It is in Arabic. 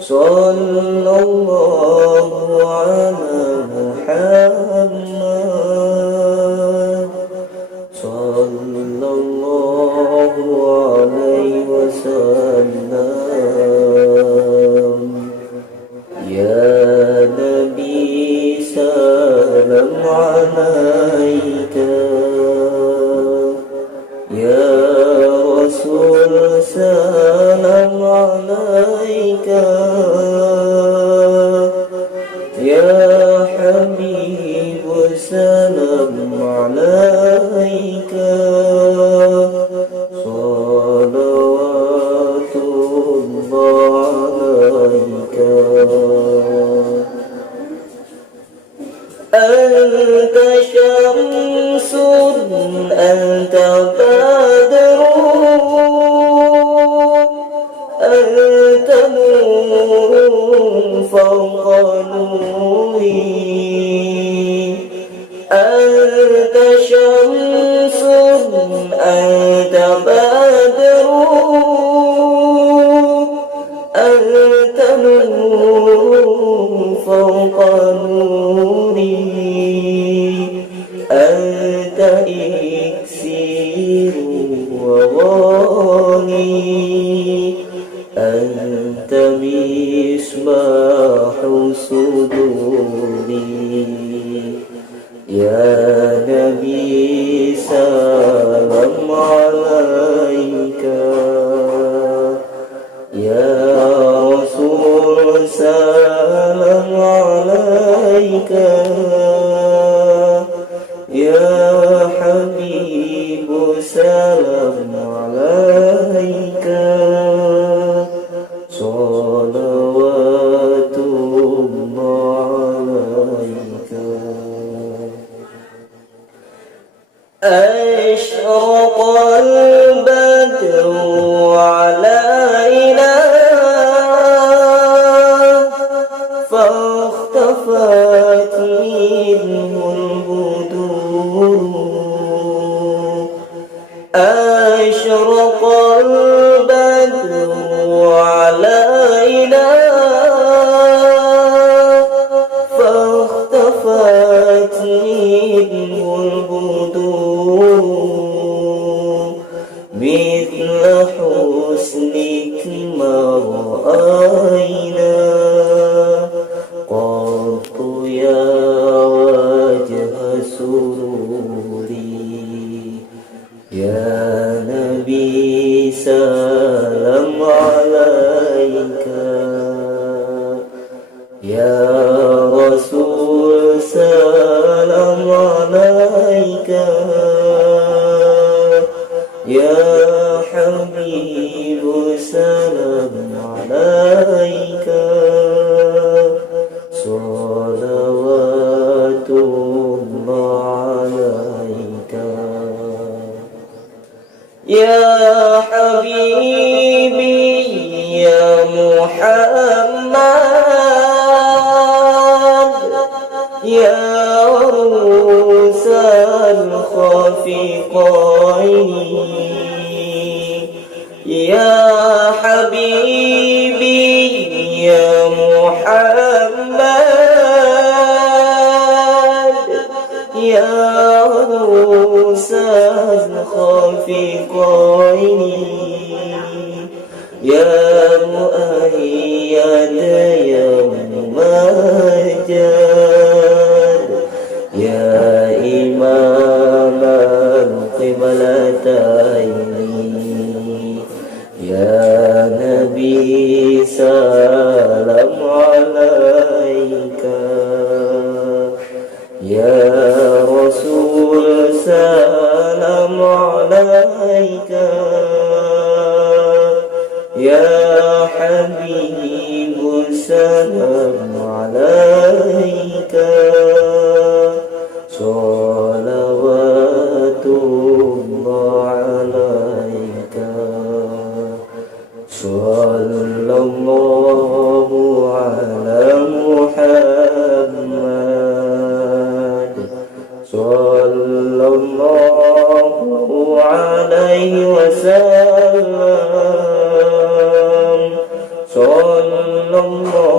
صلى الله على محمد صلى الله عليه وسلم. يا نبي سلام عليك، يا رسول سلام عليك، يا حبيب سلام عليك، صلوات الله عليك. أنت شمس، أنت بدر، أنت نور فوق نوري. أنت شمس، أنت بدر، أنت نور فوق نوري. أنت إكسير وغاني، أنت مصباح صدوري. يا نبي سلام عليك، يا رسول سلام عليك، يا حبيب سلام عليك، صلوات الله عليك. أشرق البدر علينا فاختفت منه البدور. أشرق البدر علينا فاختفت منه البدور. مثل حسنك ما رأينا قط يا وجه سروري. يا نبي سلام عليك، يا رسول سلام عليك، يا حبيب سلام عليك، صلوات الله عليك. يا حبيبي يا محمد، يا عروس الخفقين. يا حبيبي يا محمد، يا عروس الخفقين. يا مؤيد يوم مجد، يا إمام القبلتين. يا نبي سلام عليك، يا رسول سلام عليك، يا حبيب سلام عليك، صلوات الله عليك. صلى الله على محمد صلى الله عليه وسلم. صلى الله